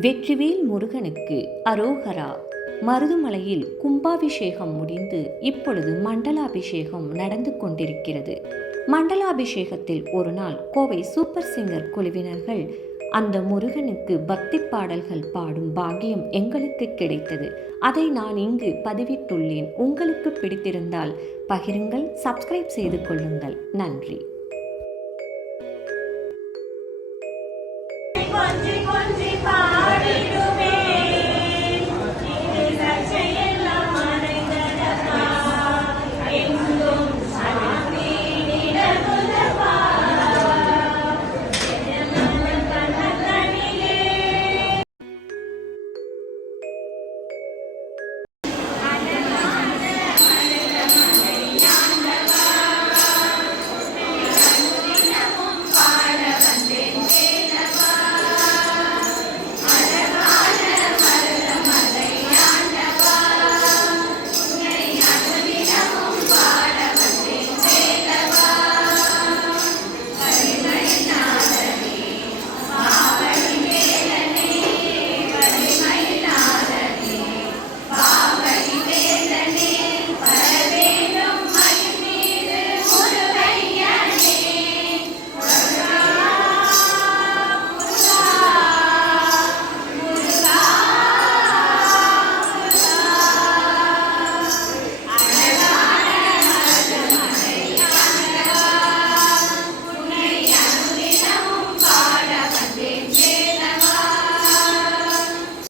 வெற்றிவேல் முருகனுக்கு அரோகரா. மருதுமலையில் கும்பாபிஷேகம் முடிந்து இப்பொழுது மண்டலாபிஷேகம் நடந்து கொண்டிருக்கிறது. மண்டலாபிஷேகத்தில் ஒரு நாள் கோவை சூப்பர் சிங்கர் குழுவினர்கள் அந்த முருகனுக்கு பக்தி பாடல்கள் பாடும் பாக்கியம் எங்களுக்கு கிடைத்தது. அதை நான் இங்கு பதிவிட்டுள்ளேன். உங்களுக்கு பிடித்திருந்தால் பகிருங்கள், சப்ஸ்கிரைப் செய்து கொள்ளுங்கள். நன்றி.